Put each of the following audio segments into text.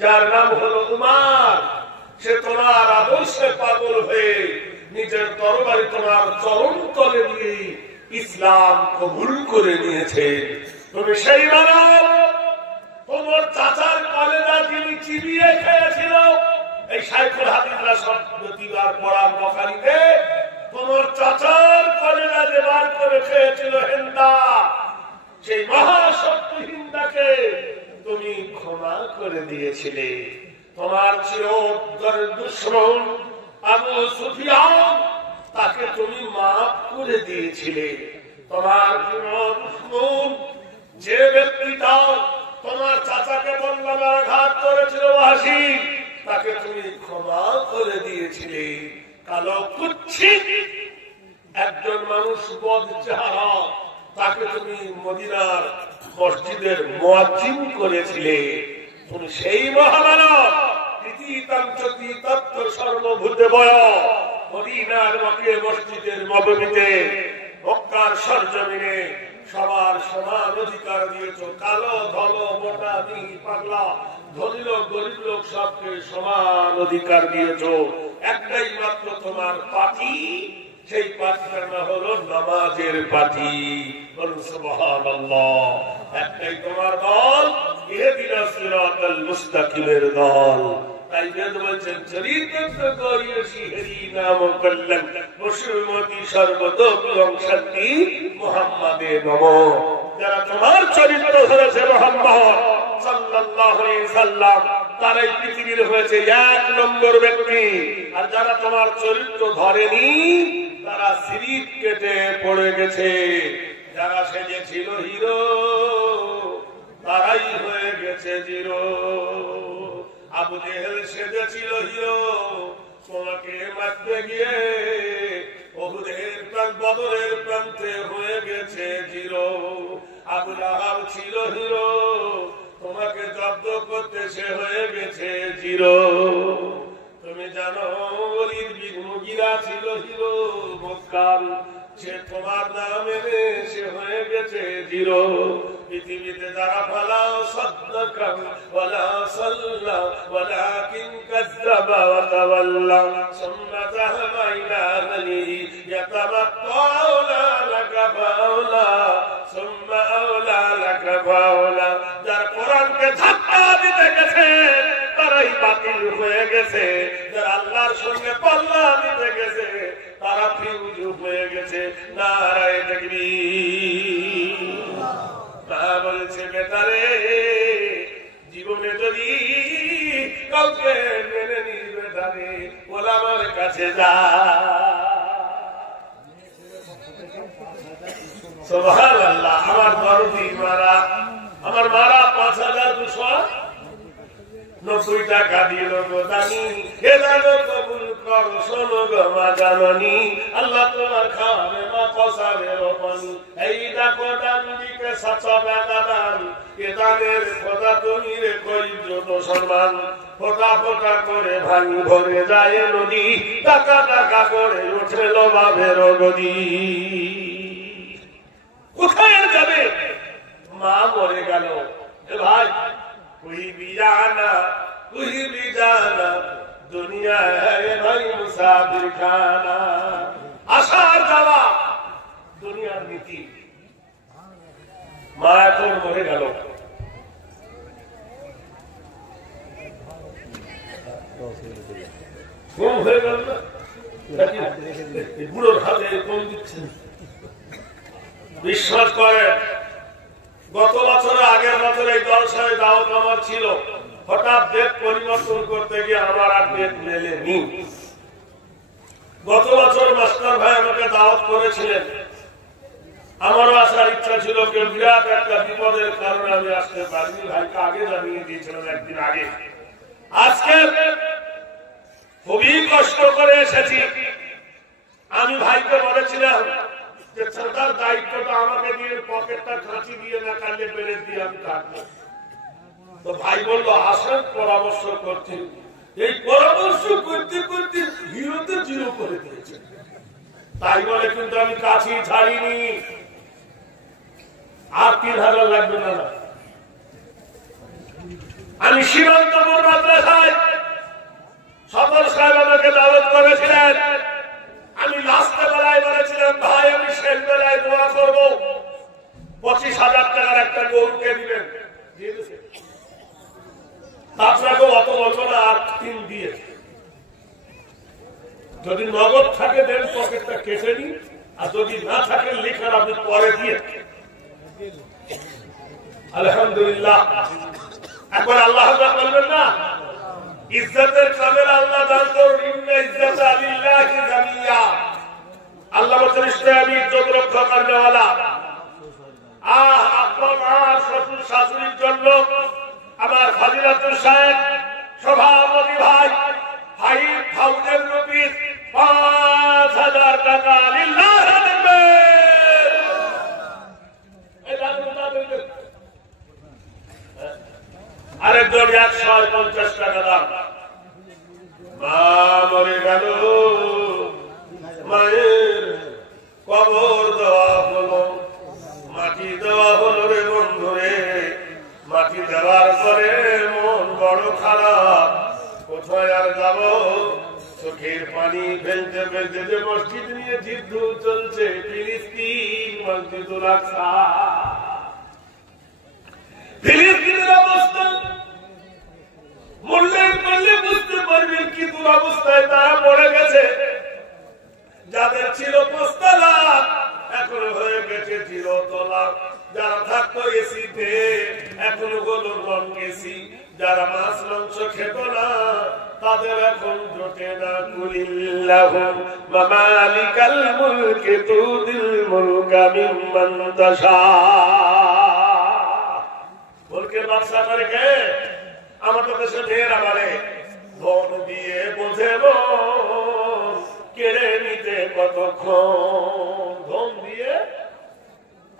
যার নাম হলো উমার, সে তোমার আদর্শে পাগল হয়ে নিজের তরবারি তোমার চরণ তলে দিয়ে ইসলাম কবুল করে নিয়েছে। তুমি সেই মানব, তোমার চাচার কলেজা যিনি চিবিয়ে খেয়েছিল, এই শাইখুল হাদিসরা সব প্রতিবার পড়ার বখারিতে তোমার চাচার কলেজা যে বার করে খেয়েছিল হিন্দা, সেই মহাশক্তিহীনটাকে তুমি ক্ষমা করে দিয়েছিলে। তোমার চিরোত্তর দুশমন আবু সুফিয়ান, তাকে তুমি মাফ করে দিয়েছিলে। তোমার দুশমন যে ব্যক্তিটা তোমার চাচাকে বললাম আঘাত করেছিল ওয়াসি, তাকে তুমি ক্ষমা করে দিয়েছিলে। কালো কুচ্ছিত একজন মানুষ বদচেহারা, তাকে তুমি মদিনার মসজিদের মুয়াজ্জিন করেছিলে। তুমি সেই মহামানব তত্ত্ব সর্বভূতে বয় মদিনার মকে মসজিদের নববীতে মক্কার সরজমিনে সবার সমান অধিকার দিয়েছ। কালো ধল মোটা পাগলা ধনী লোক গরিব লোক সবকে সমান অধিকার দিয়েছ। একটাই মাত্র তোমার পার্টি, সেই পার্টিটার নাম হলো নামাজের পার্টি। বলুন সুবহানাল্লাহ। একটাই তোমার দল, ইহদিনাস সিরাতাল মুস্তাকিমের দল। তাই বেদ বলছেন চরিত্র করিয়ে শিহরি নাম কল্যাণ বসুমতি সর্বতোং শান্তি মুহাম্মাদে নমঃ। যারা তোমার চরিত্র ধরেছে মুহাম্মদ সাল্লাল্লাহু আলাইহি সাল্লাম, তারাই পৃথিবীর হয়েছে 1 নম্বর ব্যক্তি। আর যারা তোমার চরিত্র ধরেনি, তারা সিরিপ কেটে পড়ে গেছে। যারা সেজেছিল হিরো, তারাই হয়ে গেছে জিরো। আবু জেহেল সেজেছিল হিরো, তোমাকে মারতে গিয়ে উহুদের বদরের প্রান্তে হয়ে গেছে জিরো। আবু লাহাব ছিল হিরো, তোমাকে জব্দ করতে সে হয়ে গেছে জিরো। তুমি জানো ওলীদ বিন মুগীরা ছিল হিরো মক্কার, সে তোমার নাম এনে সে হয়ে গেছে জিরো। পৃথিবীতে যারা ফালাও সাদদাকা ওয়ালা সাল্লা ওয়ালাকিন কাযযাবা ওয়া তাওয়াল্লা সুম্মা যাহাবা ইলা আহলিহি ইয়াতামাত্তাউনা লাকা ফাউলা সুম্মা আওলা লাকা ফাউলা। যারা কোরআনকে ধাক্কা দিতে গেছে তারাই বাতিল হয়ে গেছে। যারা আল্লাহর সঙ্গে পাল্লা দিতে গেছে তারা ফিউজ হয়ে গেছে। নারায়ে তাকবীর। তা বলছে বেটারে, জীবনে যদি কাউকে মেনে নিবে বেটারে, ওলামার কাছে যা। সুবহানাল্লাহ। আমার দরদি মারা, আমার মারা 5290 টাকা দিল গো দানি, হে দানো কবুল কর শোনো গো মা জাননী। আল্লাহ তোমার খাবে মা কসারের পানি, এই দেখো ডান দিকে 700 টাকা দান। এ দানের খোদা তুমি রে কই যত সম্মান, ফোটা ফোটা করে ভাঙি ভরে যায় নদী, টাকা টাকা করে উঠে লোভাবের গদি। কোথায় যাবে? মা মরে গেল। ভাই कोई भी जाना दुनिया है भाई मुसाफिर खाना। আসার যাওয়া দুনিয়ার নীতি। মা এখন মরে গেল। ঘুম হয়ে গেল না? বুড়োর হাতে কম দিচ্ছে। বিশ্বাস করে গত বছর আগের বছর এই জলসায় দাওয়াত আমার ছিল, হঠাৎ ডেট পরিবর্তন করতে গিয়ে আমার আর ডেট মেলেনি। গত বছর মাস্টার ভাই আমাকে দাওয়াত করেছিলেন, আমারও আসার ইচ্ছা ছিল, কেউ বিরাট একটা বিপদের কারণে আমি আসতে পারিনি। ভাইকে আগে জানিয়ে দিয়েছিলাম একদিন আগে। আজকে খুবই কষ্ট করে এসেছি। আমি ভাইকে বলেছিলাম যে সরকার দায়িত্বটা আমাকে দিয়ে পকেটটা খাঁচি দিয়ে না কাটলে পেরেক দিয়ে আমি কাটবো। তো ভাই বললো আসেন পরামর্শ করতে। এই পরামর্শ করতে করতে হিরোতে জিরো করে দিয়েছে। তাই বলে কিন্তু আমি কাছি ছাড়িনি। আর 3000 লাগবে না। আমি আমি সীমান্তপুর মাদ্রাসায় সদর সাহেব আমাকে দাওয়াত করেছিলেন। আমি লাস্টে বেলায় বলেছিলাম, ভাই আমি শেষ বেলায় দোয়া করবো, 25,000 টাকার একটা গরুকে দিবেন। আপনাকেও অত বলবো না, আর 3 দিয়ে যদি নগদ থাকে দেন, পকেটটা কেটে নিন, আর যদি না থাকে লিখার আপনি পরে দিয়ে। আলহামদুলিল্লাহ। একবার আল্লাহ বলবেন না, ইজ্জতের কামেল আল্লাহ দান করুন, ইন্না ইজ্জাতা লিল্লাহি জামিয়া। আল্লাহ বলেন আমি ইজ্জত রক্ষা করনেওয়ালা। আপনার শ্বশুর শাশুড়ির জন্য আমার ফাজিলাতুল সাহেব সভাপতি ভাই 5,000 রুপিস 5,000 টাকা লিল্লাহ দেবে। আরেকজন 150 টাকা দাম। মা মরে গেল, মায়ের কবর দেওয়া হলো, মাটি দেওয়া হলো রে বন্ধুরে। মাটি দেওয়ার পরে মন বড় খারাপ, কোথায় আর যাব? চোখের পানি ফেলতে ফেলতে যে মসজিদ নিয়ে যুদ্ধ চলছে, ফিলিস্তিন মসজিদুল আকসা। ফিলিস্তিনের অবস্থা মূল্যায়ন করলে বুঝতে পারবেন কি দুরবস্থায় তারা পড়ে গেছে। যাদের ছিল 5 তলা এখন হয়ে গেছে 0 তলা। যারা থাকতো এসিতে এখন হলো নন এসি। যারা মাছ মাংস খেত না তাদের এখন জোটে না। কুলিল্লাহু মালিকাল মুলকি তুদিল মুলকা মিম্মান তাশা। মুলকের বাদশা করে কে? আমাদের দেশে মেয়েরা বলে ধন দিয়ে বোঝে কেড়ে নিতে কতক্ষণ। ধন দিয়ে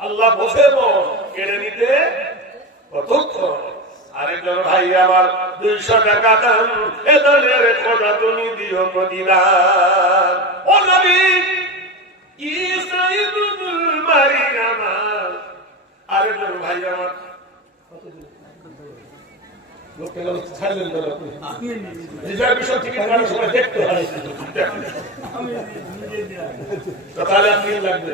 আল্লাহ বোঝে কেড়ে নিতে কতক্ষণ। আরেকজন ভাই আমার 200 টাকা দাম, এ দলের খোদা তুমি দিও মদিনা। ও নবী ঈসা ইবনে মারিয়াম। আরেকজন ভাই আমার রিজার্ভেশন টিকিট কাটার সময় দেখতে হয়, তাহলে আপনি লাগবে।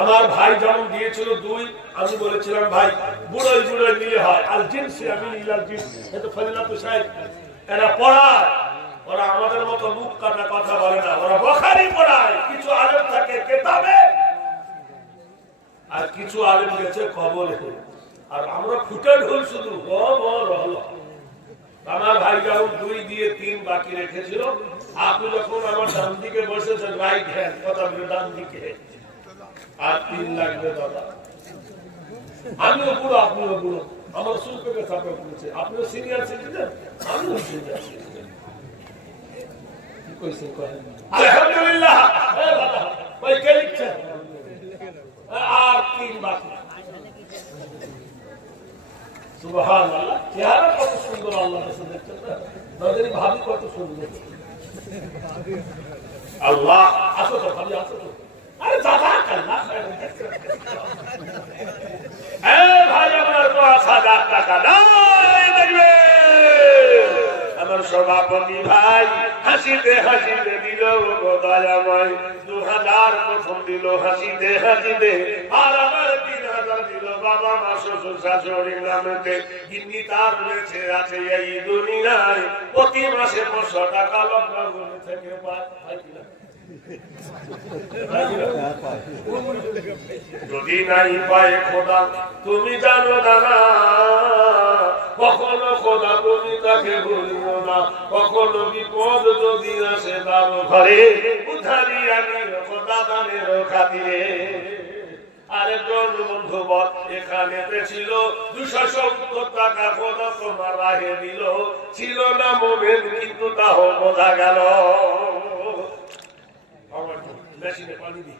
আমার ভাই যেমন দিয়েছিল 2, আমি বলেছিলাম ভাই বুড়োই বুড়োই মিলে হয়। আল জিনসি আমি ইলাল জিনস। এটা ফাজিলাতুল সাহেব এরা পড়ায়, ওরা আমাদের মতো মুখ কাটা কথা বলে না, ওরা বুখারী পড়ায়। কিছু আলেম থাকে কিতাবে, আর কিছু আলেম গেছে কবরে। আর আমরা ফুটে ঢোল শুধু হলো। আমার ভাই যেমন 2 দিয়ে 3 বাকি রেখেছিল। আপনি যখন আমার ডান দিকে বসেছেন, রাইট হ্যান্ড কথা বলে ডান দিকে, আর 3 লাগবে দাদা। আমিও বুড়ো, আপনিও বুড়ো, আমার সুলকে চাপে পড়েছে। আপনিও সিনিয়র সিটিজেন, আমিও সিনিয়র সিটিজেন। আলহামদুলিল্লাহ। ভাই কে লিখছেন? আর 3 বাকি। সুবহানাল্লাহ। চেহারা কত সুন্দর আল্লাহ কাছে দেখছেন না? নজরি ভাবি কত সুন্দর। আল্লাহ আসো তো ভাবি, আসো তো। আরে দাদা আল্লাহ ভাই আমার 5,000 টাকা দেখবে। আমার সভাপতি ভাই হাসিতে হাসিতে দিল দয়াময়। 2,000 প্রথম দিল হাসিতে হাসিতে, আর আমার 3,000 দিল বাবা মা শ্বশুর শাশুড়ির নামেতে। কিন্তু তার রয়েছে আছে এই দুনিয়ায় প্রতি মাসে 500 টাকা লকডাউন থেকে পায়। যদি নাই পায় খোদা তুমি জানো দানা, কখনো খোদা তুমি তাকে বলিও না। কখনো বিপদ যদি আসে তার ঘরে, উদ্ধারি আমি খোদা দানের খাতিরে। আরেকজন বন্ধু বল এখানে ছিল 270 টাকা খোদা তোমার রাহে দিল। ছিল না মোমেন কিন্তু তাও বোঝা গেল। আমার মেশিনে পানি দিই।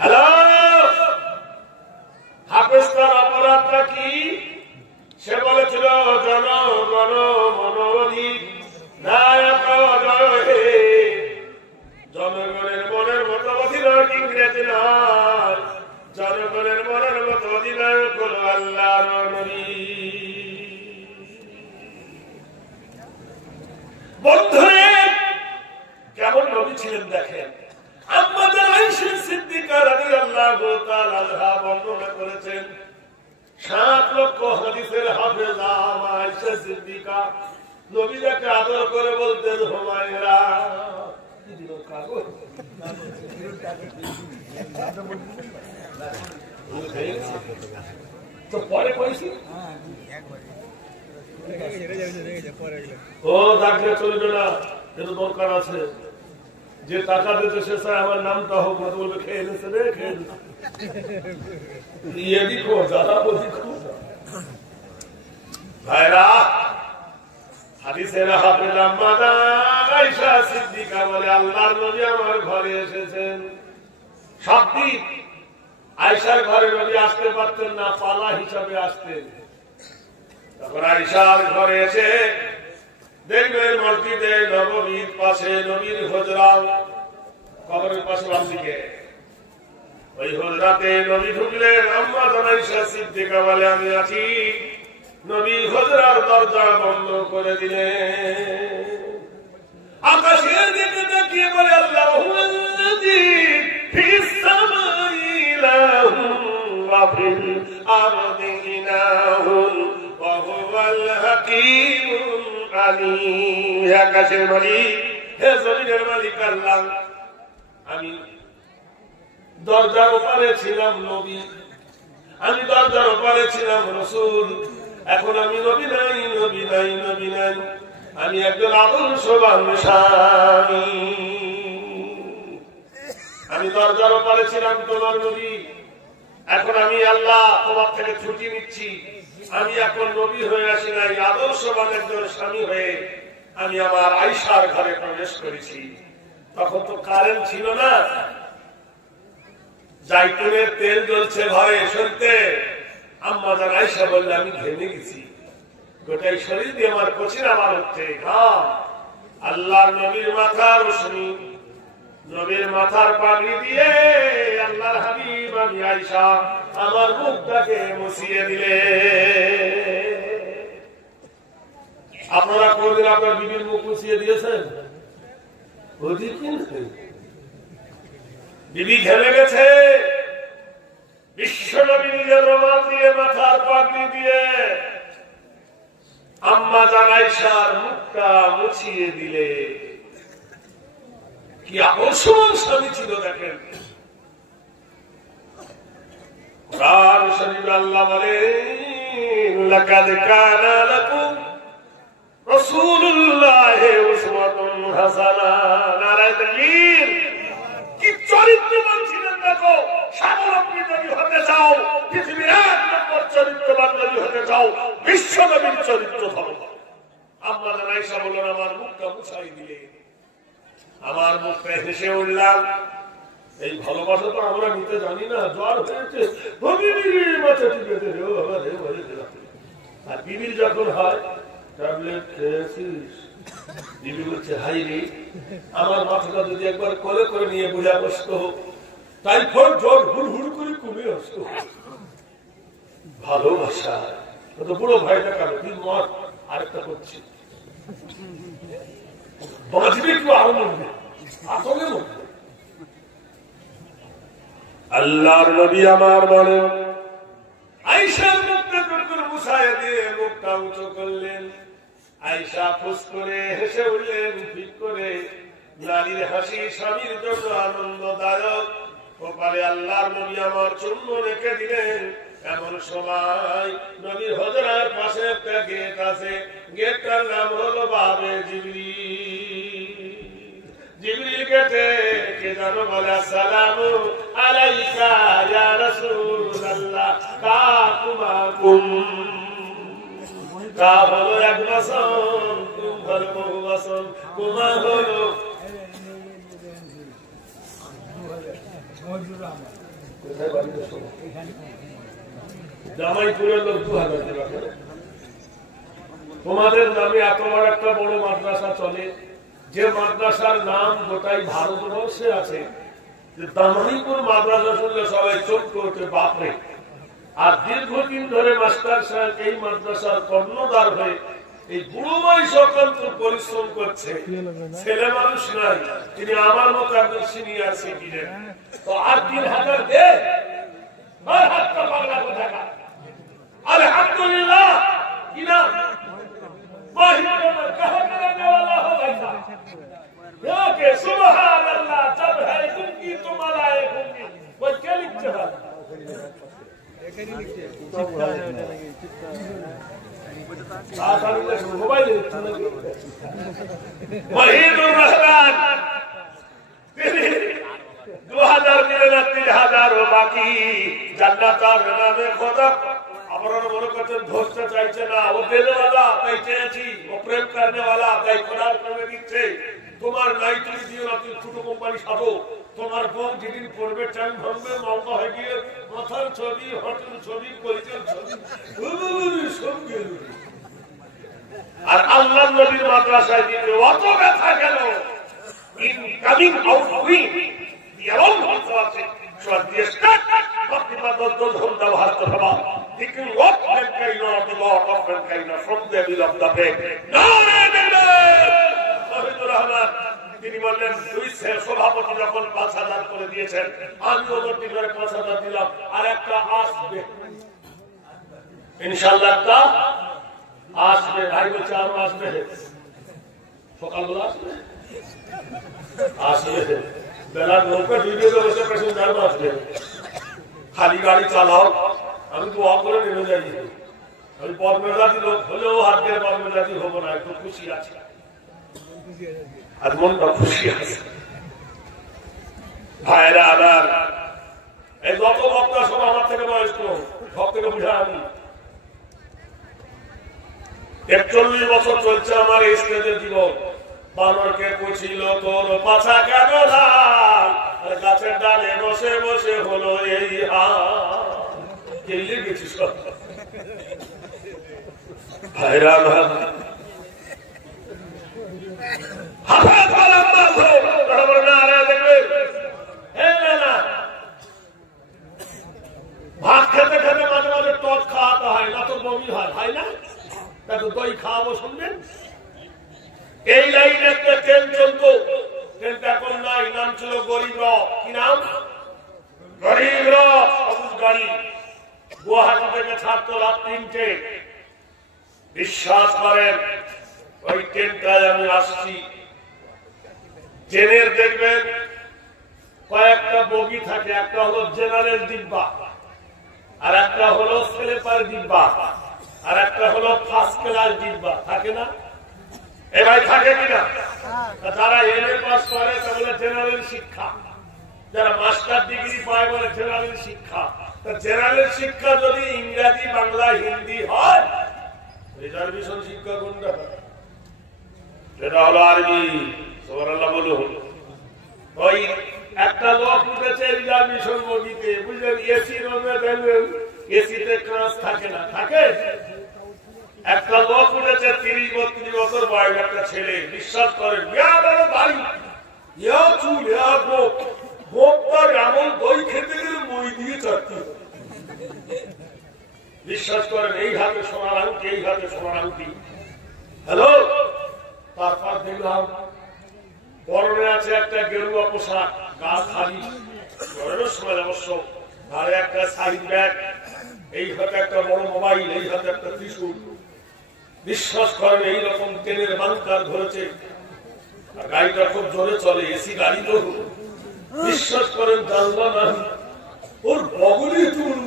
হ্যালো, হাফেজ তার অপরাধটা কি? সে বলেছিল জন গণ মনোবধি নায়ক জয় হে। জনগণের মনের মতো অধিনায়ক ইংরেজি নয়, জনগণের মনের মতো অধিনায়ক হল আল্লাহর নবী। বন্ধুরে কেমন নবী ছিলেন দেখেন। আম্মা আয়েশা সিদ্দিকা রাদিয়াল্লাহু তাআলা আনহা বর্ণনা করেছেন 7 লক্ষ হাদিসের হাফেজা আয়েশা সিদ্দিকা নবীকে আদর করে বলতেন হুমায়রা। তো পরে কইছি ও ডাকলে চলবে না, এটা দরকার আছে। যে টাকা দিতে সে চায় আমার নামটা হোক, না বলবে খেয়ে এনেছে রে, খেয়ে দিয়ে দিখো যারা দিখো। ভাইরা হাদিসের হাফেজ আম্মা আয়েশা সিদ্দিকা বলে আল্লাহর নবী আমার ঘরে এসেছেন। সব দিন আয়েশার ঘরে নবী আসতে পারতেন না, পালা হিসাবে আসতেন। তখন আয়েশার ঘরে এসে দেখবেন মসজিদে নববীর পাশে নবীর হুজরা, কবরের পাশে বাম দিকে ওই হুজরাতে নবী ঢুকলেন। আম্মা আয়েশা সিদ্দিকা বলে আমি আছি। নবী হুজরার দরজা বন্ধ করে দিলেন। আকাশের দিকে তাকিয়ে বলে আল্লাহু আল্লাযী ফিস সামাই ইলাহুন ওয়া ফিল আরদি ইলাহুন ওয়া হুয়াল হাকীমুল আলীম। হে আকাশের মালিক, হে জমিনের মালিক আল্লাহ, আমি দরজার ওপারে ছিলাম নবী, আমি দরজার ওপারে ছিলাম রাসূল। এখন আমি নবী নাই, নবী নাই, নবী নাই, আমি একজন আদর্শবান স্বামী। আমি দরজার ওপারে ছিলাম তোমার নবী, এখন আমি আল্লাহ তোমার থেকে ছুটি নিচ্ছি। আমি এখন নবী হয়ে আসি নাই, আদর্শবান একজন স্বামী হয়ে আমি আমার আয়েশার ঘরে প্রবেশ করেছি। তখন তো কারেন্ট ছিল না, জাইতুনের তেল জ্বলছে ঘরে শুনতে। আম্মা জান আয়েশা বললে আমি ঘেমে গেছি, গোটাই শরীর দিয়ে আমার পছিনা বার হচ্ছে ঘাম। আল্লাহর নবীর মাথার রোশনি, নবীর মাথার পাগড়ি দিয়ে আল্লাহর হাবিব আমি আয়েশা আমার মুখটাকে মুছিয়ে দিলে। আপনারা কোনদিন আপনার বিবির মুখ মুছিয়ে দিয়েছেন? বিবি ঘেমে গেছে, বিশ্ব নবী নিজের রুমাল দিয়ে মাথার পাগড়ি দিয়ে আম্মা জান আয়েশার মুখটা মুছিয়ে দিলে। কি আকর্ষণ স্বামী ছিল দেখেন। কুরআন শরীফে আল্লাহ বলেন লাকাদ কানা লাকুম রাসূলুল্লাহি উসওয়াতুন হাসানাহ। নারায়ে তাকবীর। কি চরিত্রবান ছিলেন দেখো। স্বাবলম্বী যদি হতে চাও, পৃথিবীর 1 নম্বর চরিত্রবান যদি হতে চাও, বিশ্ব নবীর চরিত্র ধরো। আম্মা জান আয়েশা বললেন আমার মুখটা মুছাই দিলে, আমার মুখটা হেসে উঠলাম। এই ভালোবাসা তো আমরা নিতে জানি না। জ্বর হয়েছে মাথা টিপে দে, আর বিবির যখন হয় ট্যাবলেট খেয়েছিস, বিবি বলছে হাই রে আমার মাথাটা যদি একবার কোলে করে নিয়ে বুঝা বসতো, টাইফয়েড জ্বর হুড় হুড় করে কমে আসতো। ভালোবাসা তো বুড়ো ভাইটা কেন তুই মর, আরেকটা করছি বাঁচবে একটু আরো মরবে, আসলে মরবে। আল্লাহর নবী আমার বলেন আয়েশার মুখটা করে মুছায়া দিয়ে মুখটা উঁচু করলেন। আয়েশা ফুস করে হেসে উঠলেন, ঠিক করে। নারীর হাসি স্বামীর জন্য আনন্দদায়ক। ওপারে আল্লাহর নবী আমার চুম্ব রেখে দিলেন। এমন সময় নবীর হুজরার পাশে একটা গেট আছে, গেটটার নাম হলো বাবে জিবরিল। জিবরিল গেটে কে জানো বলে আসসালামু আলাইকা ইয়া রাসূলুল্লাহ। কাকুমাকুম, কা হলো এক বচন, কুম হলো বহু বচন, কুমা হলো জামাইপুরের লোক 2000 টাকা। তোমাদের নামে এত বড় একটা বড় মাদ্রাসা চলে, যে মাদ্রাসার নাম গোটাই ভারতবর্ষে আছে। দামানিপুর মাদ্রাসা শুনলে সবাই চোখ করতে বাপরে। আর দীর্ঘদিন ধরে মাস্টার সাহেব এই মাদ্রাসার কর্ণধার হয়ে এই বুড়ো বয়স অত্যন্ত পরিশ্রম করছে। ছেলে মানুষ নাই, তিনি আমার মতো একজন সিনিয়র সিটিজেন। তো আর 3000 দে, আর হাতটা পাগলা কোথাকার। আলহামদুলিল্লাহ কি নাম सुबहानअल्लाह जब है उनकी तो मलाइक होंगी। वो क्या लिखते हैं? मोबाइल वहीदुर रहमान 2000 मिले ना 3000 हो बाकी जन्नत और नामे खुदा। আমরা মনে করছেন ধরতে চাইছে না, ও দেনেওয়ালা তাই চেয়েছি, ও প্রেম করনেওয়ালা তাই কোরআন প্রেমে দিচ্ছে। তোমার নাই তুমি দিও না, তুমি ছোট কোম্পানি সাধো। তোমার বউ যেদিন পড়বে টাইম ভাঙবে, মালদা হয়ে গিয়ে মাথার ছবি, হটের ছবি, কলিজের ছবি সব গেল। আর আল্লাহ নবীর মাদ্রাসায় দিতে অত ব্যথা কেন? ইন কামিং আউট উইং এমন ভাষা আছে তিনি বললেন সভাপতি যখন 5000 করে দিয়েছেন, আমি ওদেরটি করে 5000 দিলাম, আর একটা আসবে ইনশাআল্লাহ, একটা আসবে। ভাই বলছে আরো আসবে, সকালবেলা আসবে, আসবে বেলা 9টা ভিডিও বসে প্যাসেঞ্জার আসবে। খালি গাড়ি চালাও, আমি দোয়া করে নেমে যাই। আমি পদ্মেজাতি লোক হলেও হাতের পদ্মেজাতি হবো না, একটু খুশি আছে, আর মনটা খুশি আছে। ভাইরা আমার, এই যত বক্তা সব আমার থেকে বয়স্ক, সব থেকে বুঝা আমি। 41 বছর চলছে আমার এই স্টেজের জীবন। বানরকে পুছিল তোর পাছা কেন লাল, আর গাছের ডালে বসে বসে হলো এই হারিয়ে গেছিস। ভাইরা ভাত খেতে খেতে মাঝে মাঝে টক খাওয়াতে হয়, না তো বমি হয় না? তাকে দই খাওয়াবো শুনবেন। এই লাইনে একটা ট্রেন চলতো, ট্রেনটা এখন নাই, নাম ছিল গরিব রথ। কি নাম? গরিব রথ, সবুজ গাড়ি। গুয়াহাটি থেকে ছাড়তো রাত 3টে। বিশ্বাস করেন, ওই ট্রেনটায় আমি আসছি। ট্রেনের দেখবেন কয়েকটা বগি থাকে, একটা হলো জেনারেল ডিব্বা, আর একটা হলো স্লিপার ডিব্বা, আর একটা হলো ফার্স্ট ক্লাস ডিব্বা। থাকে না? এবার থাকে কিনা? যারা এমএ পাস করে তাহলে জেনারেল শিক্ষা, যারা মাস্টার ডিগ্রি পায় বলে জেনারেল শিক্ষা। জেনারেল শিক্ষা যদি ইংরেজি, বাংলা, হিন্দি হয়, রিজার্ভেশন শিক্ষা কোনটা? সেটা হলো আরবি। সুবহানাল্লাহ বলুন। ওই একটা লোক উঠেছে রিজার্ভেশন বগিতে, বুঝলেন? এসি রুমে দেখবেন এসিতে কাঁচ থাকে না, থাকে? একটা লোক উঠেছে 30-32 বছর বয়স, একটা ছেলে। বিশ্বাস করেন, বাড়ি চুল গোপটার এমন দই খেতে গেলে মই দিয়ে চাটতে। বিশ্বাস করেন, এই হাতে সোনার আংটি, এই হাতে সোনার আংটি। হ্যালো, তারপর দেখলাম পরনে আছে একটা গেরুয়া পোশাক, গা খালি, গরমের সময় অবশ্য, আর একটা সাইড ব্যাগ, এই হাতে একটা বড় মোবাইল, এই হাতে একটা ত্রিশূল। বিশ্বাস করেন, এইরকম ট্রেনের বাংকার ধরেছে, আর গাড়িটা খুব জোরে চলে, এসি গাড়ি তো। বিশ্বাস করেন, জানলা না, ওর বগলে চুল,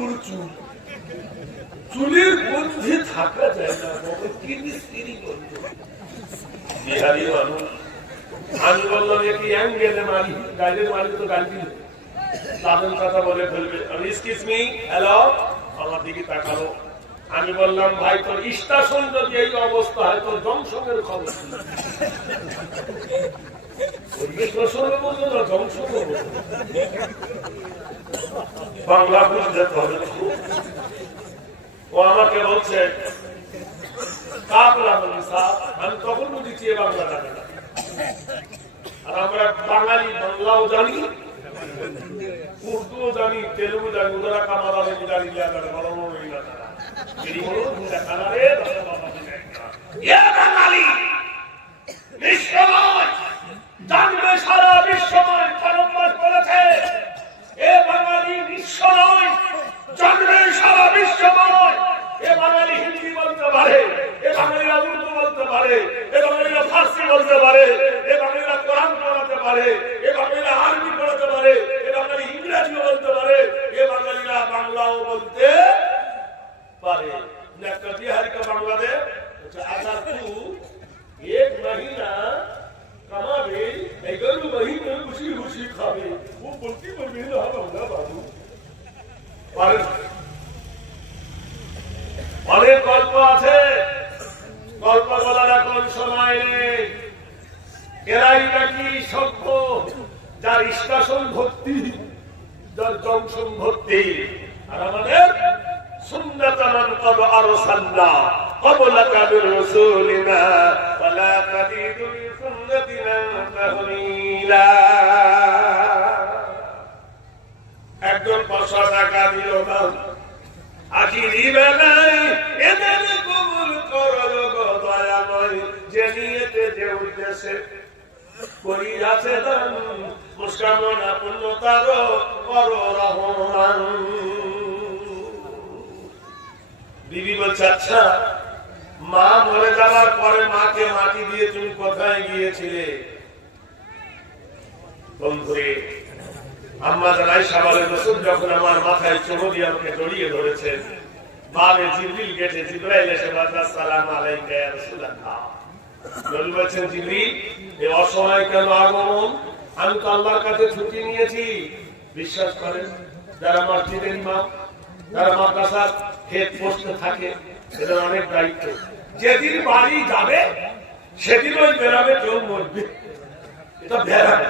চুলের মধ্যে থাকা যায় না, কি মিস্ত্রি করতো বিহারি মানুষ। আমি বললাম একটি অ্যাঙ্গেলে মারি, গাড়ির মারি তো গাড়ি দিল, তাদের কথা বলে ফেলবে। আমি এক্সকিউজ মি, হ্যালো, আমার দিকে তাকালো। আমি বললাম, ভাই তোর স্টেশন যদি এই অবস্থা হয়, তোর জংশনের খবর বাংলা বুঝতে হবে। ও আমাকে বলছে আমি তখন বুঝেছি এ বাংলা জানে না। আর আমরা বাঙালি বাংলাও জানি, উর্দুও জানি, তেলুগু জানি, ওরা কামারা জানি বাঙালি নিঃসময় জানবে সারা বিশ্বময় খরম্বাস বলেছে এ বাঙালি নিঃস্ব নয়, জানবে সারা বিশ্বময়। এ বাঙালি হিন্দি বলতে পারে, এ বাঙালিরা উর্দু বলতে পারে, এ বাঙালিরা ফার্সি বলতে পারে, এ বাঙালিরা কোরআন পড়াতে পারে, এ বাঙালিরা আরবি পড়াতে পারে, এ বাঙালি ইংরেজিও বলতে পারে, এ বাঙালিরা বাংলাও বলতে পারে। একটা बिहारी का बांग्लादेश अगर तू एक महीना कमाबे 11 महीने खुशी खुशी खाबे वो बोलती बोलबे ना बाबा बाबू পারে। অনেক গল্প আছে, গল্প বলার এখন সময় নেই। এরাই নাকি সভ্য যার স্টেশন ভর্তি, যার জংশন ভর্তি। আর আমাদের সুন্নাতান কদ আরসালনা ক্বাবলাকা মির রাসূলিনা ওয়ালা তাজিদু লিসুন্নাতিনা তাহমিলা। একজন 500 টাকা দিল না, আখিরি বেলায় এদের কবুল করো গো দয়াময়, যে নিয়তে যে উদ্দেশ্যে করিয়াছে দান মুসকামনা পূর্ণতার করো রহমান। বিবি বলছে আচ্ছা মা মরে যাওয়ার পরে মাকে মাটি দিয়ে তুমি কোথায় গিয়েছিলে? বন্ধুরে আম্মা জানাই সাবালের রসুল যখন আমার মাথায় চুমো দিয়ে আমাকে জড়িয়ে ধরেছেন, বাবে জিবরিল গেটে জিবরাইল এসে বলছে আসসালামু আলাইকা ইয়া রাসূলুল্লাহ। নবী বলছেন জিবরিল এই অসময় কেন আগমন? আমি তো আল্লাহর কাছে ছুটি নিয়েছি। বিশ্বাস করেন যারা মসজিদের ইমাম, যারা মাদ্রাসার হেড পোস্টে থাকে, এদের অনেক দায়িত্ব। যেদিন বাড়ি যাবে সেদিন ওই বেরাবে কেউ মরবে, এটা বেরাবে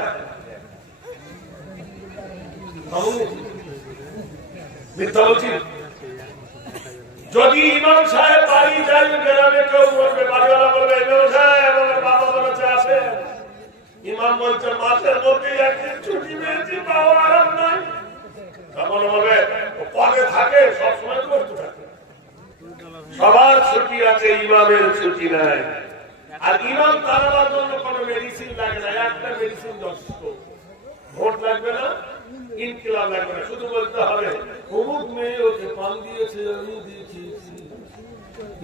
মিথ্যা বলছি। যদি ইমাম সাহেব বাড়ি যায় বেরাবে কেউ মরবে, বাড়িওয়ালা বলবে ইমাম সাহেব আমার বাবা বলেছে আসে। ইমাম বলছে মাসের মধ্যে একদিন ছুটি পেয়েছি, পাও আরাম নাই। তখন বলবে পরে থাকে, সবসময় করতে থাকে। সবার ছুটি আছে, ইমামের ছুটি নাই। আর ইমাম তাড়াবার জন্য কোনো মেডিসিন লাগে না, একটা মেডিসিন যথেষ্ট। ভোট লাগবে না, ইনকিলাব লাগবে না, শুধু বলতে হবে অমুক মেয়ে ওকে পান দিয়েছে আমি দিয়েছি।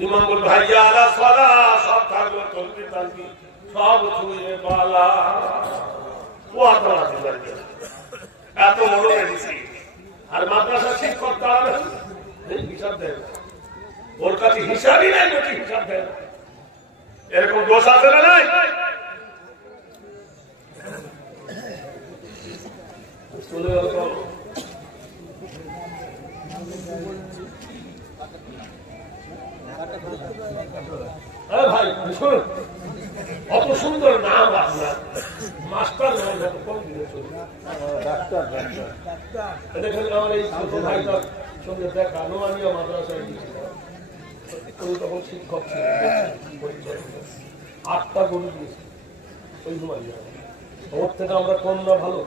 ইমাম বলবে ভাইয়া আলা সালা, সব থাকলো তলবি তালবি সব ছুঁয়ে পালা। এত বড় মেডিসিন। আর মাদ্রাসা শিক্ষক তারা হিসাব দেয় না, ওর কাছে হিসাবই নাই, ওটি হিসাব দেয় না। এরকম দোষ আছে না নাই? ভাই শুনুন, অত সুন্দর নাম আপনার, মাস্টার কম দিনে ডাক্তার। দেখেন আমার এই ছোট ভাইটার সঙ্গে দেখা, নোমানিয়া মাদ্রাসায় গিয়েছিল, তখন শিক্ষক ছিল, 8টা গরু দিয়েছে ওই নোমানিয়া। ওর থেকে আমরা কম না ভালো?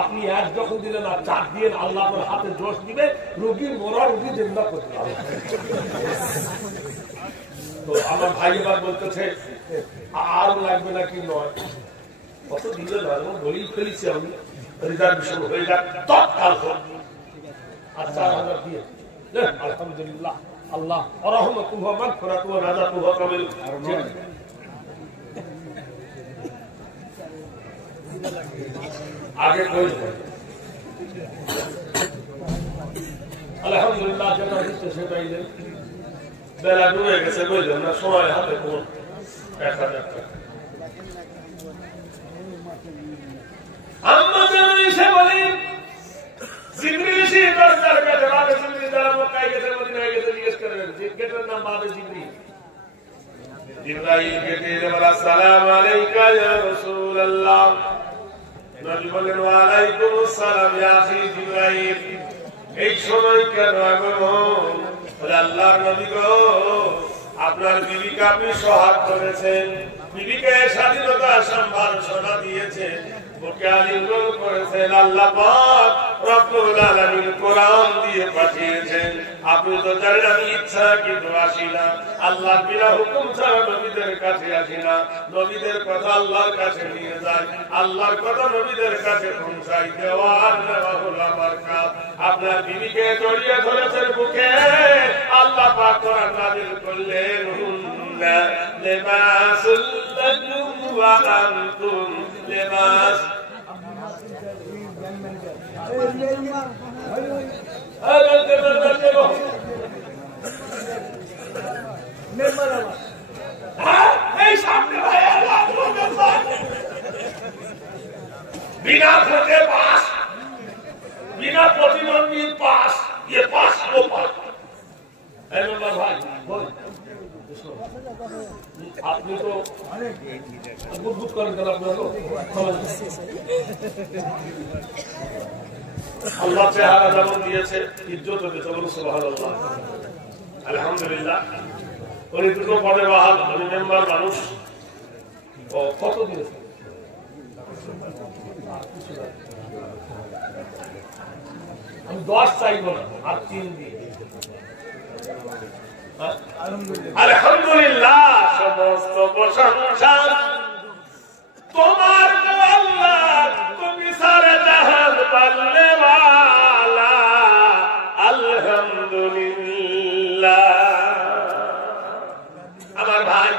আপনি এক যখন দিলেন আর 4 দিয়ে আল্লাহ আপনার হাতে জোশ দিবে, রোগীর মরা রোগী জিন্দা করতে হবে। তো আমার ভাই এবার বলতেছে আরো লাগবে নাকি? নয়, কত দিলে নয়, বলেই ফেলেছি আমি, রিজার্ভেশন হয়ে যাক তৎকাল। আর 4000 দিয়ে আলহামদুলিল্লাহ, আল্লাহ রহমতুহ মাগফিরাতুহ নাজাতুহ কামিল। আগে কই আলহামদুলিল্লাহ যেটা হচ্ছে সেটাই দেন। বেলা ডুবে গেছে, বুঝলেন না, সময় হাতে কোন 1000 টাকা। আম্মা জান এসে বলেন জিবরিল এসে দরজার কাছে, বাবা জিবরিল যারা মক্কায় গেছে, মদিনায় গেছে, জিজ্ঞেস করেন গেটের নাম বাবা জিবরিল। জিবরাইল গেটে বলে আসসালামু আলাইকা ইয়া রাসূলুল্লাহ। নবী বলেন ওয়া আলাইকুমুস সালাম ইয়া আখি জিবরাইল। এই সময় কেন আগমন? বলে আল্লাহর নবী গো, আপনি আপনার বিবিকে আপনি সোহাগ করেছেন, বিবিকে স্বাধীনতা সম্ভাষণা দিয়েছেন, বুকে আলিঙ্গন করেছেন। আল্লাহ পাক রব্বুল আলামিন কোরআন দিয়ে পাঠিয়েছেন। আপনি তো জানেন আমি ইচ্ছা কিন্তু আসি না, আল্লাহর বিনা হুকুম ছাড়া নবীদের কাছে আসি না। নবীদের কথা আল্লাহর কাছে নিয়ে যায়, আল্লাহর কথা নবীদের কাছে পৌঁছাই দেওয়া আর নেওয়া হলো আমার কাজ। আপনার বিবিকে জড়িয়ে ধরেছেন বুকে, আল্লাহ পাক কোরআন নাযিল করলেন, হুন্না লিবাসুল লাকুম ওয়া আনতুম লিবাস। बिना खोटे पास, बिना प्रतिद्वंदी पास, ये पास वो पास। भाई बोल, আপনি তো বুদ্ধ করেন কেন? আপনার আল্লাহ চেহারা যেমন দিয়েছে, ইজ্জত দিয়েছে, বলুন সুবহানাল্লাহ, আলহামদুলিল্লাহ। উনি দুটো পদে বাহাল, উনি মেম্বার মানুষ। ও কত দিয়েছে? আমি 10 চাইব না, আর 3 দিয়ে। আলহামদুলিল্লাহ, সমস্ত প্রশংসা তোমার আল্লাহ, তুমি সারে জাহান পালনে ওয়ালা। আলহামদুলিল্লাহ। আমার ভাই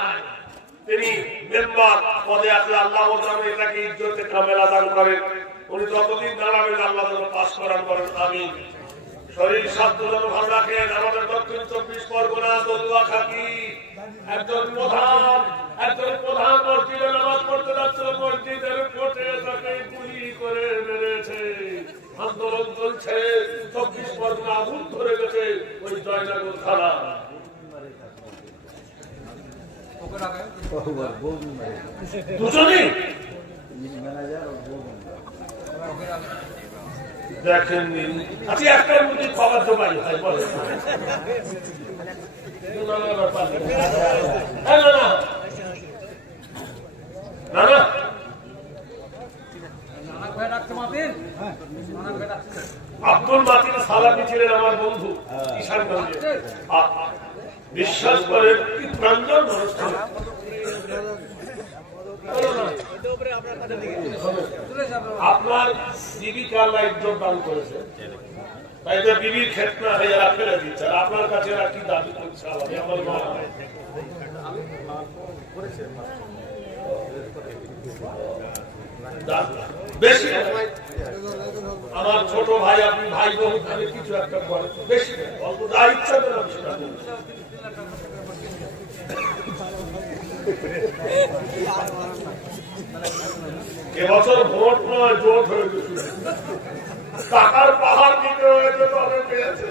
তিনি মেম্বার পদে আছে, আল্লাহ এটাকে ইজ্জতে কামেলা দান করেন। উনি যতদিন দাঁড়াবেন আল্লাহ যেন পাস করান করেন, আমি শরীর স্বাস্থ্য যেন ভালো রাখেন। আমাদের দক্ষিণ 24 পরগনা দলুয়া খাকি একজন প্রধান মসজিদে নামাজ পড়তে যাচ্ছিল, মসজিদের কোর্টে তাকে গুলি করে মেরেছে। আন্দোলন চলছে, 24 পরগনা আগুন ধরে গেছে ওই জয়নগর থানা। দুজনই দেখেন। আচ্ছা, একটা মুরগি খাবার তো পাই বলে না না। আব্দুল মাতিন সালাফি ছিলেন আমার বন্ধু কিষানগঞ্জে। বিশ্বাস করেন কি প্রাঞ্জল অনুষ্ঠান। আপনার বিবিকে আল্লাহ ইজ্জত দান করেছে, তাই তো বিবির খেতনা হয়ে এরা ফেলে দিচ্ছে। আর আপনার কাছে এরা কি দাবি করছে? বেশি আমার ছোট ভাই, আপনি ভাই বোন কিছু একটা করে বেশি অল্প যা ইচ্ছা করলাম সেটা। এবছর ভোট নয়, জোট হয়ে গেছে, টাকার পাহাড় দিতে হয়েছে, তবে পেয়েছে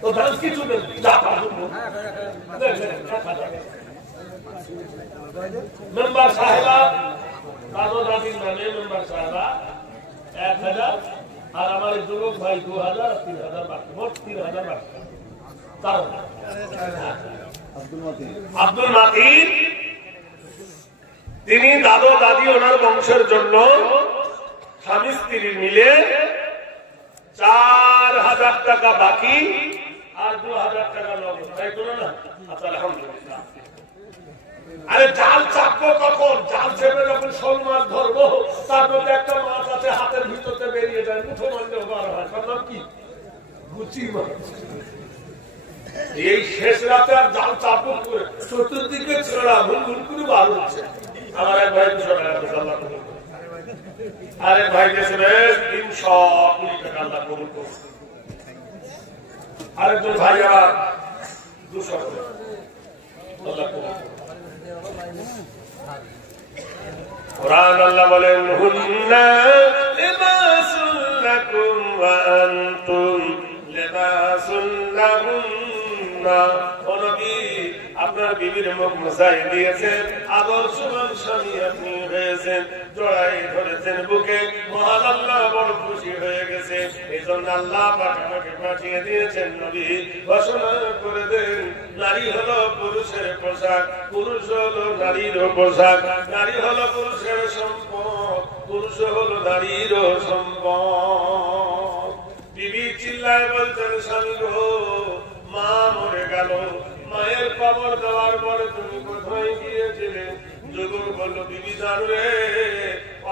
তো ধান কিছু নেই। মেম্বার সাহেবা দাদো দাদির নামে মেম্বার সাহেবা 1000, আর আমার যুবক ভাই 2000 আর 3000 বাকি, মোট 3000 বাকি। আব্দুল মাতিন তিনি দাদো দাদি ওনার বংশের জন্য স্বামী স্ত্রী মিলে 4000 টাকা বাকি আর 2000 টাকা নগদ, তাই তো না? আচ্ছা, আলহামদুলিল্লাহ। আরে জাল চাপবো কখন? জাল চেপে যখন শোল মাছ ধরবো, তার মধ্যে একটা মাছ আছে হাতের ভিতরে বেরিয়ে যায়, মুঠো মানলে বার হয়, তার নাম কি? গুচি মাছ। এই শেষ রাতে আর জাল চাপবো করে চতুর্দিকে ছেড়া ভুল করে বার হচ্ছে। আমার এক ভাই আরেক ভাই গেছে 320 টাকা আল্লাহ কবুল করুন। আরেকজন ভাই আবার 200 টাকা আল্লাহ কবুল করুন। কুরআন আল্লাহ বলেন, হুন্না লিবাসুল লাকুম ওয়া আনতুম লিবাসুল লাহুন্না। ও নবী, আপনার বিবির মুখ মুছাই দিয়েছেন, আদর্শবান স্বামী আপনি হয়েছেন, জড়াই ধরেছেন বুকে। মহান আল্লাহ বড় খুশি হয়ে গেছে। এই জন্য আল্লাহ পাক আমাকে পাঠিয়ে দিয়েছেন নবী, ঘোষণা করে দেন নারী হলো পুরুষের পোশাক, পুরুষ হলো নারীর পোশাক, নারী হলো পুরুষের সম্পদ, পুরুষ হলো নারীর সম্পদ। বিবি চিল্লায় বলছেন, স্বামী গো, মা মরে গেল, মায়ের খবর দেওয়ার পরে তুমি কোথায় গিয়েছিলে? যুবক বলল, বিবি জানবে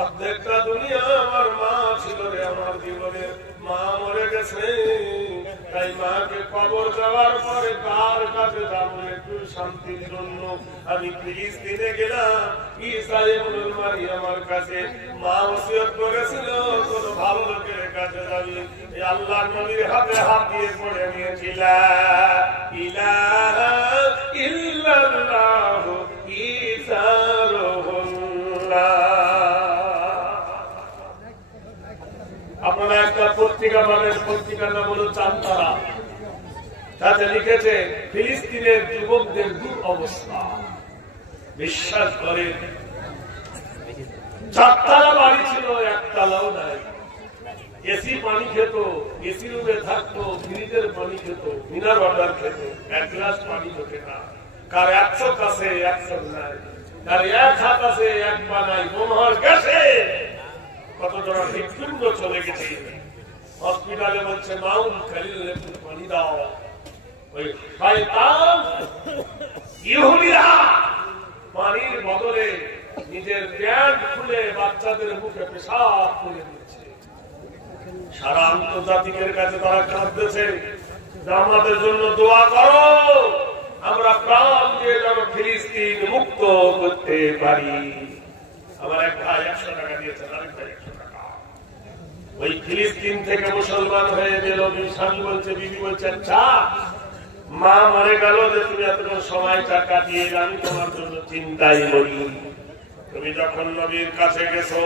অর্ধেকটা দুনিয়া আমার মা ছিল রে, আমার জীবনে মা মরে গেছে। তাই মাকে খবর দেওয়ার পরে কার কাছে যাবো একটু শান্তির জন্য? আমি ফিলিস্তিনে গেলাম, ঈসা ইবনুল মারইয়ামের কাছে। মা ওসিয়ত করেছিল কোন ভালো লোকের কাছে যাবি। এই আল্লাহর নবীর হাতে হাত দিয়ে পড়ে নিয়েছিল, ইলাহা ইল্লাল্লাহু ঈসা রুহুল্লাহ। আপনারা একটা পত্রিকা পাবেন, পত্রিকার নাম হলো চাঁদতারা। তাতে লিখেছে ফিলিস্তিনের যুবকদের দুরবস্থা। বিশ্বাস করে, চারতলা বাড়ি ছিল, একতলাও নাই। এসি পানি খেত, এসি রুমে থাকতো, ফ্রিজের পানি খেত, মিনার ওয়াটার খেত, এক গ্লাস পানি খেতে না। কার 100 কাছে 100 নাই, কার 1 হাত আছে 1 পা নাই। মনোহর গেছে, কতজন হৃৎপিণ্ড চলে গেছে। হসপিটালে বলছে, মাউন্ট খালিল একটু পানি দাও। ওই শয়তান ইহুদিরা পানির বদলে নিজের প্যান্ট খুলে বাচ্চাদের মুখে পেশাব করে দিচ্ছে। সারা আন্তর্জাতিকের কাছে তারা কাঁদতেছে, আমাদের জন্য দোয়া করো, আমরা প্রাণ দিয়ে যেন ফিলিস্তিন মুক্ত করতে পারি। আমার এক ভাই 100 টাকা দিয়েছেন, আরেক ভাই 100 টাকা। ওই ফিলিস্তিন থেকে মুসলমান হয়ে গেল। স্বামী বলছে, বিবি বলছে, আচ্ছা মা মরে গেল যে তুমি এতক্ষণ সময়টা কাটিয়ে, আমি তোমার জন্য চিন্তাই করি। তুমি যখন নবীর কাছে গেছো,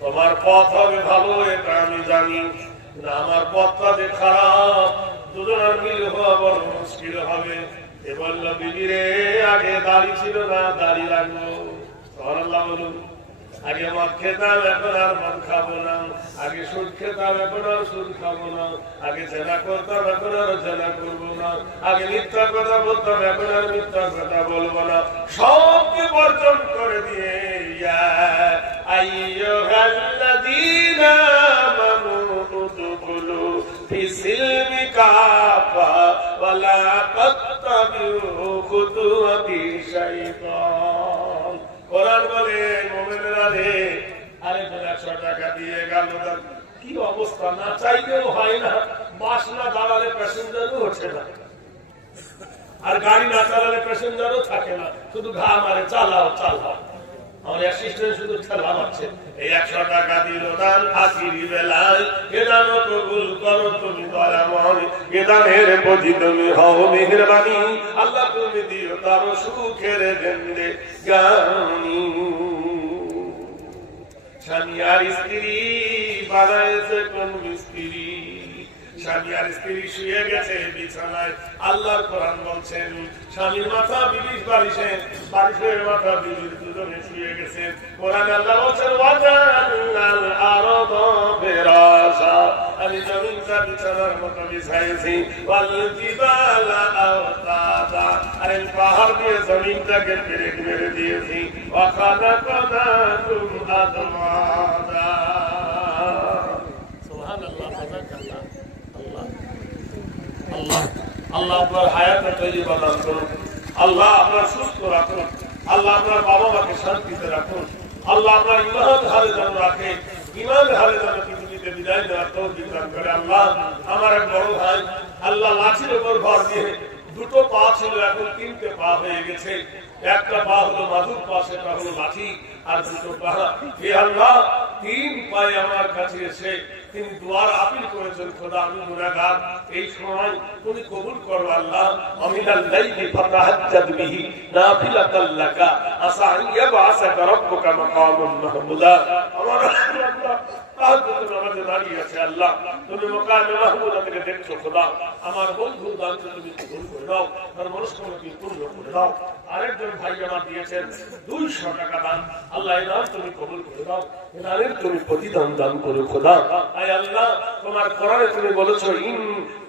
তোমার পথ হবে ভালো, এটা আমি জানি না। আমার পথটা যে খারাপ, দুজনের মিল হওয়া বড় মুশকিল হবে। এ বলল, বিবি রে, আগে দাড়ি ছিল না, দাড়ি রাখবো। আল্লাহ বলুন, আগে মদ খেতাম, এখন আর মদ খাবো না। আগে সুদ খেতাম, এখন আর সুদ খাবো না। আগে জেনা করতাম, এখন আর জেনা করবো না। আগে মিথ্যা কথা বলতাম, এখন আর মিথ্যা কথা বলবো না। সবকে বর্জন করে দিয়ে, আইয়ুহাল্লাযীনা আমানু উদখুলু ফিস-সিলমি কাফা ওয়া লা তাত্তাবিউ খুতুওয়াতিশ শাইতান। কোরআন বলে, মুমিনেরা রে, আরেকজন 100 টাকা দিয়ে গেল, কি অবস্থা, না চাইলেও হয় না। বাস না দাঁড়ালে প্যাসেঞ্জারও ওঠে না, আর গাড়ি না চালালে প্যাসেঞ্জারও থাকে না, শুধু ঘা মারে, চালাও চালাও। আমার অ্যাসিস্ট্যান্ট শুধু ঠেলা মারছে। এই 100 টাকা দিল দান আখিরি বেলায়, এ দান কবুল করো তুমি দয়াময়, এ দানের প্রতি তুমি হও মেহেরবানি। আল্লাহ তুমি দিও তার সুখের গন্ধে গানি। স্বামী আর স্ত্রী বানাইছে কোন মিস্ত্রি। স্বামী আর স্ত্রী শুয়ে গেছে বিছানায়। আল্লাহর কোরআন বলছেন, স্বামীর মাথা বিবির বালিশে, বালিশের মাথা বিবির দুজনে শুয়ে গেছে। কোরআন আল্লাহ বলছেন, ওয়াজাআলনাল আরদা ফিরাশা, আমি জমিনটা বিছানার মতো বিছাইছি। ওয়াল জিবালা আওতাদা, আর আমি পাহাড় দিয়ে জমিনটাকে পেরেক মেরে দিয়েছি। ওয়া খালাকনাকুম আজওয়াজা। সুবহানাল্লাহ, সুবহানাল্লাহ। আল্লাহ আল্লাহ আপনার হায়াতে তৈবা দান করুন। আল্লাহ আপনার সুস্থ রাখুন। আল্লাহ আপনার বাবা মাকে শান্তিতে রাখুন। আল্লাহ আপনার ইমান হারে যেন রাখে, ইমান হারে যেন পৃথিবীতে বিদায় দেওয়ার তৌফিক দান করে। আল্লাহ, আমার এক বড় ভাই আল্লাহ লাঠির উপর ভর দিয়ে, 2টো পা ছিল, এখন 3টে পা হয়ে গেছে। একটা পা হলো মাদুর পা, সেটা হলো লাঠি, আর 2টো পা। হে আল্লাহ, 3 পায়ে আমার কাছে এসে তিনি দুয়ার আপিল করেছেন, খোদা আমি গুনাহগার, এই সময় তুমি কবুল করো। আল্লাহ, আমিনাল লাইলি ফাতাহাজ্জাদ বিহি নাফিলাতাল লাকা আসা আন ইয়াবআসাকা রাব্বুকা মাকামান মাহমুদা। আমার আল্লাহ তাহাজ্জুদের নামাজে দাঁড়িয়ে আছে আল্লাহ তুমি মাকামে মাহমুদা থেকে দেখছো খোদা আমার বন্ধুর দানকে তুমি কবুল করে দাও তার মনস্কামনা তুমি পূর্ণ করে দাও আরেকজন ভাই আমার দিয়েছেন 200 টাকা দান আল্লাহ এই দান তুমি কবুল করে দাও এই দানের তুমি প্রতিদান দান করো খোদা আয় আল্লাহ তোমার কোরআনে তুমি বলেছো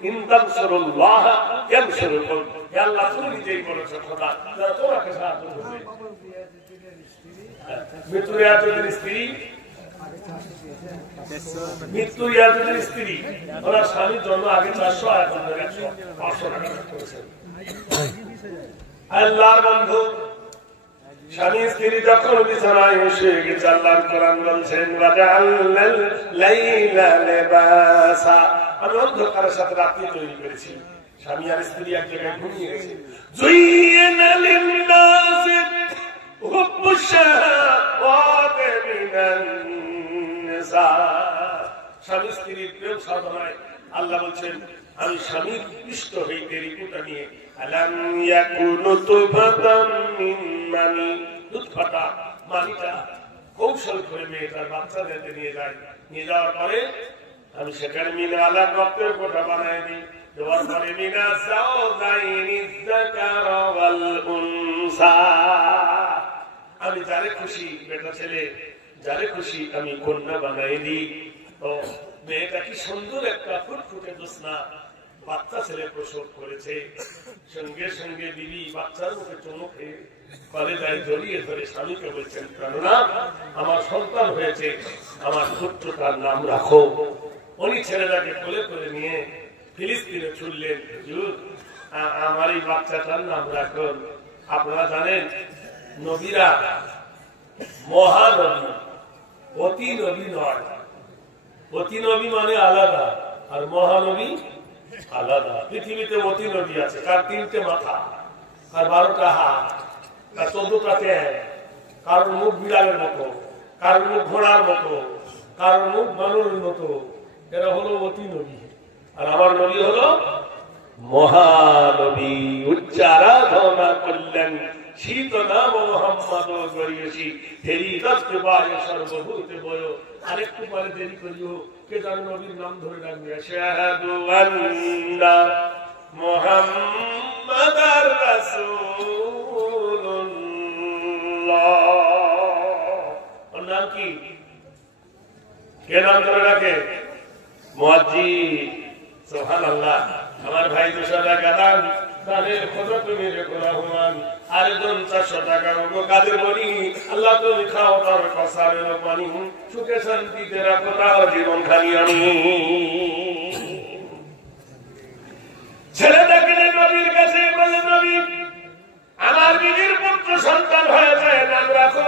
ইন তানসুরুল্লাহ ইয়ানসুরকুম হে আল্লাহ তুমি নিজেই বলেছো খোদা যারা তোমাকে সাহায্য করবে মৃত্যুর ইয়াদের স্ত্রী মৃত্যুর ইয়াদের স্ত্রী ওনার স্বামীর জন্য আগে 400 এখন 500 টাকা করেছেন আল্লাহর বন্ধু স্বামী স্ত্রী যখন বিছানায় এসে গেছে আল্লাহর কোরআন বলছেন ওয়াজআলনাল লাইলা লিবাসা আমি অন্ধকারের সাথে রাত্রি তৈরি করেছি স্বামী আর স্ত্রী এক জায়গায় ঘুমিয়ে গেছে জুইনা লিন-নাসি হুব্বুশ শাহাওয়াতি মিনান নিসা স্বামী স্ত্রীর প্রেম সাধনায় আল্লাহ বলছেন আমি স্বামীর ইষ্ট হইতে রিপুটা নিয়ে আলাম ইয়াকুনু তুফাতাম মিন মানি দুধফাটা মানিটা কৌশল করে মেয়েটার বাচ্চাদেরকে নিয়ে যায় নিয়ে যাওয়ার পরে আমি সেখানে মিনা আলা রক্তের কোটা বানাই দিই দেওয়ার পরে মিনা সাওদাইনি যাকারা ওয়াল উনসা আমি যারে খুশি বেটা ছেলে যারে খুশি আমি কন্যা বানাই দিই তো মেয়েটা কি সুন্দর একটা ফুটফুটে জোৎস্না বাচ্চা ছেলে প্রসব করেছে সঙ্গে সঙ্গে বিবি বাচ্চার মুখে চমকে কলেজায় জড়িয়ে ধরে স্বামীকে বলছেন কেননা আমার সন্তান হয়েছে আমার পুত্রটার নাম রাখো উনি ছেলেটাকে কোলে করে নিয়ে ফিলিস্তিনে ছুটলেন হুজুর আমার এই বাচ্চাটার নাম রাখুন আপনারা জানেন নবীরা মহানবী অতি নবী নয় অতি নবী মানে আলাদা আর মহানবী আলাদা পৃথিবীতে অতি নবী আছে তার 3টে মাথা আর 12টা হাত আর 14টা ঠ্যাং কারোর মুখ বিড়ালের মতো কারোর মুখ ঘোড়ার মতো কারোর মুখ বানরের মতো এরা হলো অতি নবী আর আমার নবী হলো মহানবী উচ্চারাধনা করলেন শীত নাম মোহাম্মদ গরিয়সী হেরি দস্তে বায় সর্বভূতে বয় আরেকটু পরে দেরি করিও কে জানো নবীর নাম ধরে রাখবে আশহাদু আন্না মুহাম্মাদার রাসূলুল্লাহ ওর নাম কি কে নাম ধরে রাখে মুয়াজ্জিন সুবহানাল্লাহ আমার ভাই 200 টাকা দান তাদের খোদা তুমি রেখো রহমান আরেকজন 400 টাকা কাদের বলি আল্লাহ তুমি খাও তার কসারের পানি সুখে শান্তিতে রাখো তার জীবন খানি আমি ছেলেটাকে নবীর কাছে বলে নবী আমার বিবির পুত্র সন্তান হয়েছে নাম রাখো